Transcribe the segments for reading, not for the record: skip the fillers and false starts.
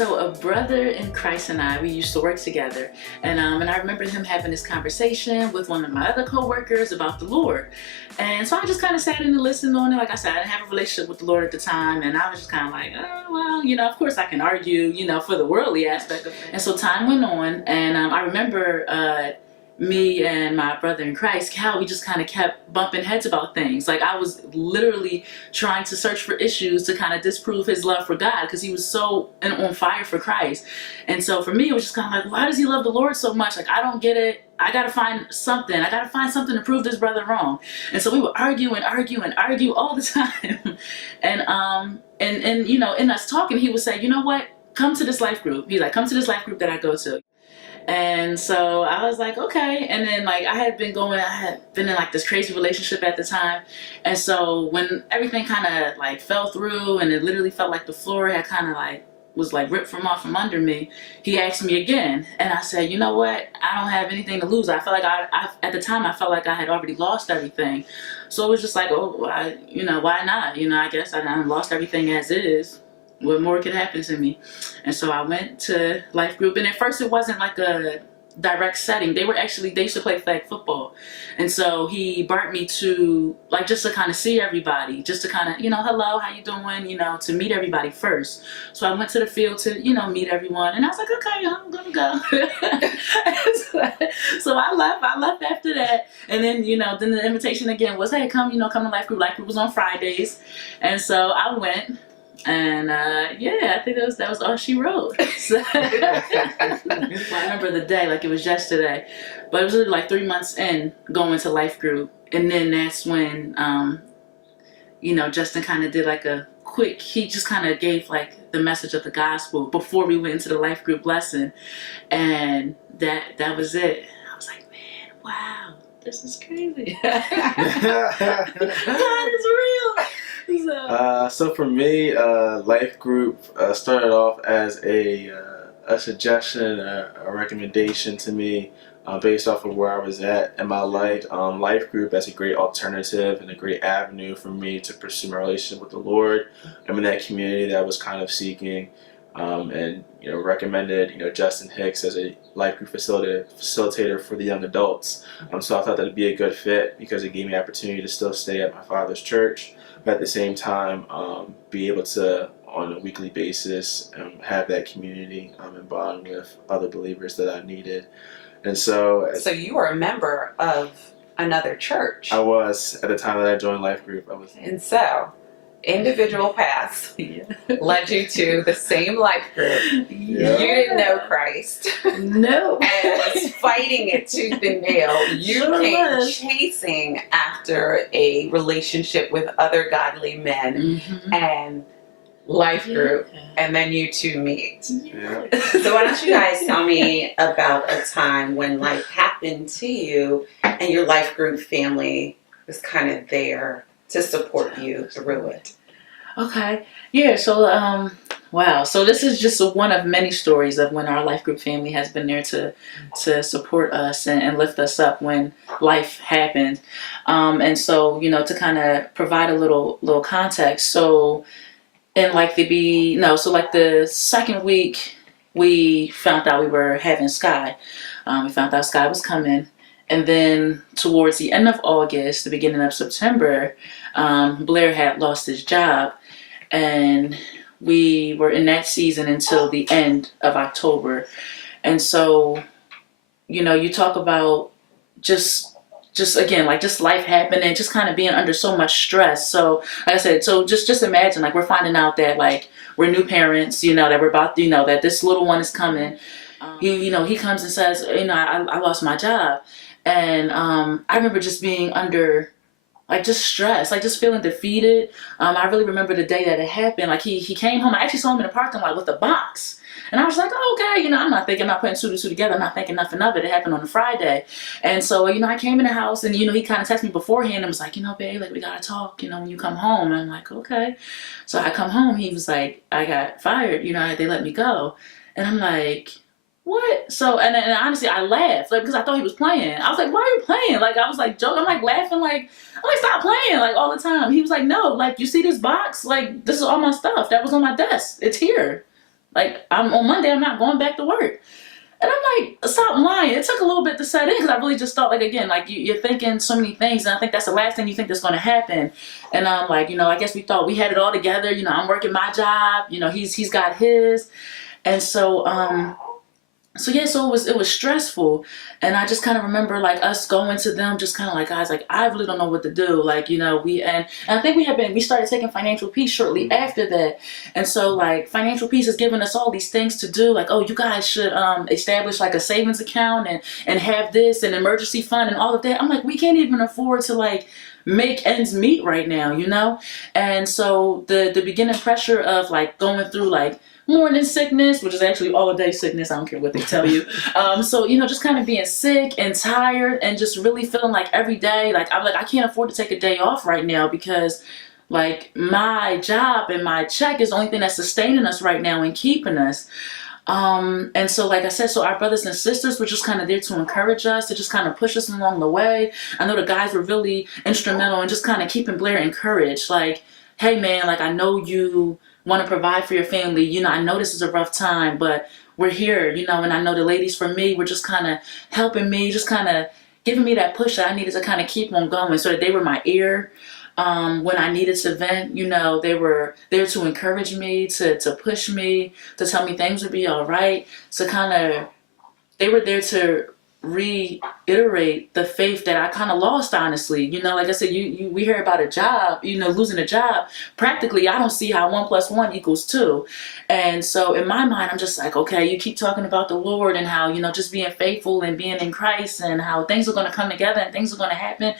So a brother in Christ and I, we used to work together, and I remember him having this conversation with one of my other coworkers about the Lord, and so I just kind of sat in and listened on it. Like I said, I didn't have a relationship with the Lord at the time, and I was just kind of like, oh well, of course I can argue, for the worldly aspect of it. And so time went on, and I remember me and my brother in Christ, Cal, we just kind of kept bumping heads about things. Like I was literally trying to search for issues to kind of disprove his love for God, because he was so on fire for Christ. And so for me, it was just kind of like, why does he love the Lord so much? Like, I don't get it. I gotta find something. I gotta find something to prove this brother wrong. And so we would argue and argue and argue all the time. And in us talking, he would say, you know what? Come to this life group. He's like, come to this life group that I go to. And so I was like, okay. And then I had been in like this crazy relationship at the time. And so when everything kind of fell through, and it literally felt like the floor had kind of was ripped from under me, he asked me again. And I said, you know what? I don't have anything to lose. I felt like at the time I felt like I had already lost everything. So it was just like, oh, why not? I guess I lost everything as is. What more could happen to me? And so I went to life group, and at first it wasn't like a direct setting. They used to play flag football, and so he brought me to just to kind of see everybody, just to kind of hello, how you doing, to meet everybody first. So I went to the field to meet everyone, and I was like, okay, I'm gonna go. So I left after that, and then then the invitation again was, hey, come to life group. Life group was on Fridays, and so I went. And I think that was all she wrote. So, I remember the day like it was yesterday, but it was really 3 months in going to life group, and then that's when Justin kind of did he just kind of gave the message of the gospel before we went into the life group lesson, and that was it. I was like, man, wow, this is crazy. God is real. So for me, life group started off as a suggestion, a recommendation to me based off of where I was at in my life. Life group as a great alternative and a great avenue for me to pursue my relationship with the Lord. I'm in that community that I was kind of seeking, and recommended Justin Hicks as a life group facilitator for the young adults. So I thought that'd be a good fit because it gave me the opportunity to still stay at my father's church, but at the same time be able to on a weekly basis have that community and bond with other believers that I needed. And so you were a member of another church. I was at the time that I joined life group. And so individual paths led you to the same life group. Yeah. You didn't know Christ. No. And was fighting it tooth and nail. You came chasing after a relationship with other godly men and life group, and then you two meet. Yeah. So why don't you guys tell me about a time when life happened to you and your life group family was kind of there to support you through it. Okay. Yeah. So, wow. So this is just one of many stories of when our life group family has been there to support us and lift us up when life happened. And so, to kind of provide a little context. So, in the second week, we found out we were having Sky. We found out Sky was coming. And then towards the end of August, the beginning of September, Blair had lost his job, and we were in that season until the end of October. And so, you talk about just again, just life happening, just kind of being under so much stress. So like I said, so just imagine we're finding out that we're new parents, that we're about, that this little one is coming. He comes and says, I lost my job. And I remember just being under just stress, just feeling defeated. I really remember the day that it happened. He came home. I actually saw him in the parking lot with a box. And I was like, oh, okay, I'm not putting two to two together. I'm not thinking nothing of it. It happened on a Friday. And so, I came in the house, and, he kind of texted me beforehand and was like, babe, we got to talk, when you come home. And I'm like, okay. So I come home. He was like, I got fired. They let me go. And I'm like, what? So, and honestly, I laughed, because I thought he was playing. I was like, why are you playing? I was joking. I'm laughing, I'm like, stop playing, all the time. He was like, no, you see this box? This is all my stuff that was on my desk. It's here. Like, on Monday, I'm not going back to work. And I'm like, stop lying. It took a little bit to set in because I really just thought, like, again, like, you're thinking so many things. And I think that's the last thing you think that's going to happen. And I'm like, I guess we thought we had it all together. I'm working my job. He's got his. And so, so it was stressful. And I just kind of remember, like, us going to them just kind of like, guys, like, I really don't know what to do. Like, and I think we started taking Financial Peace shortly after that. And so, like, Financial Peace has given us all these things to do. Like, oh, you guys should establish like a savings account and have this, an emergency fund and all of that. I'm like, we can't even afford to, like, make ends meet right now, And so the beginning pressure of, like, going through, like, morning sickness, which is actually all day sickness, I don't care what they tell you. So, just kind of being sick and tired and just really feeling like every day, like, I'm like, I can't afford to take a day off right now because, like, my job and my check is the only thing that's sustaining us right now and keeping us. And so, like I said, so our brothers and sisters were just kind of there to encourage us, to just kind of push us along the way. I know the guys were really instrumental in just kind of keeping Blair encouraged. Like, hey man, like, I know you want to provide for your family. I know this is a rough time, but we're here, and I know the ladies from me were just kind of helping me, just kind of giving me that push that I needed to kind of keep on going, so that they were my ear. When I needed to vent, they were there to encourage me, to push me, to tell me things would be all right. So they were there to reiterate the faith that I kind of lost, honestly. Like I said, we hear about a job, losing a job. Practically, I don't see how 1 + 1 = 2. And so in my mind, I'm just like, okay, you keep talking about the Lord and how, just being faithful and being in Christ and how things are going to come together and things are going to happen.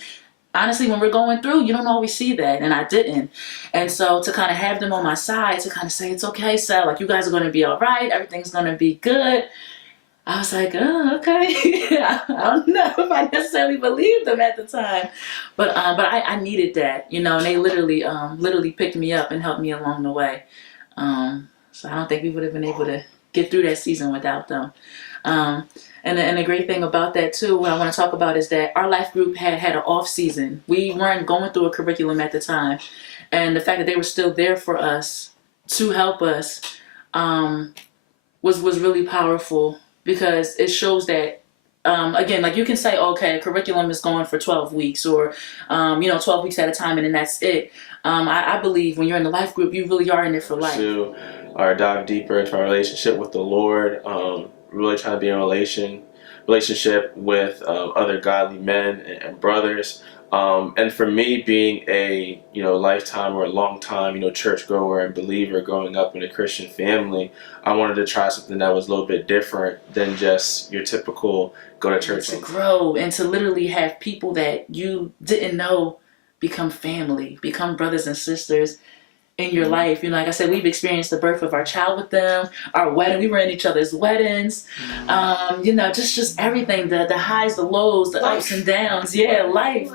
Honestly, when we're going through, you don't always see that, and I didn't. And so to kind of have them on my side, to kind of say, it's okay, Sal, like, you guys are going to be all right, everything's going to be good. I was like, oh, okay. I don't know if I necessarily believed them at the time, but I needed that, and they literally picked me up and helped me along the way. So I don't think we would have been able to get through that season without them. And the great thing about that too, what I want to talk about is that our life group had an off season. We weren't going through a curriculum at the time, and the fact that they were still there for us to help us was really powerful, because it shows that again, like, you can say, okay, curriculum is going for 12 weeks or 12 weeks at a time, and then that's it. I believe when you're in the life group, you really are in it for life. To dive deeper into our relationship with the Lord. Really trying to be in a relationship with other godly men and brothers. And for me, being a lifetime or a long time church goer and believer growing up in a Christian family, I wanted to try something that was a little bit different than just your typical go to church. To grow and to literally have people that you didn't know become family, become brothers and sisters in your life. Like I said, we've experienced the birth of our child with them, our wedding, we were in each other's weddings, just everything, the highs, the lows, the ups and downs. Life.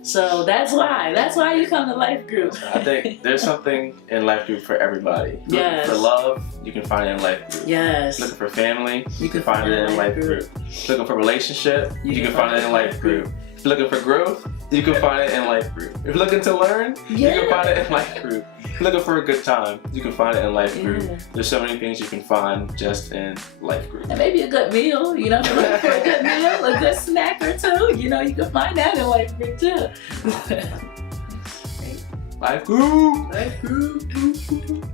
So that's why you come to life group. I think there's something in life group for everybody. Yes. Looking for love, you can find it in life group. Yes. Looking for family, you can find it in life group. Looking for relationship, you can find it in life group. If you're looking for growth, you can find it in life group. If you're looking to learn, you can find it in life group. If you're looking for a good time, you can find it in life group. There's so many things you can find just in life group. And maybe a good meal, if you're looking for a good meal, a good snack or two, you can find that in life group too. Life group. Life group.